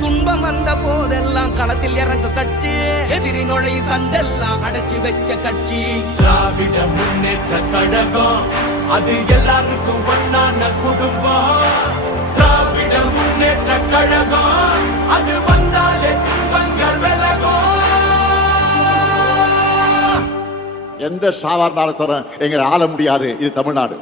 துன்பம் வந்த போதெல்லாம் களத்தில் இறங்க கட்சி, எதிரி நுழை சண்டெல்லாம் அடைச்சு வச்ச கட்சி. திராவிட முன்னேற்ற கழகம் அது எல்லாருக்கும் ஒன்னான குடும்பம். திராவிட முன்னேற்ற கழகம் அது வந்தாலே துன்பங்கள் விலகும். எந்த சாவா இருந்தாலும் சார் எங்களை ஆள முடியாது. இது தமிழ்நாடு.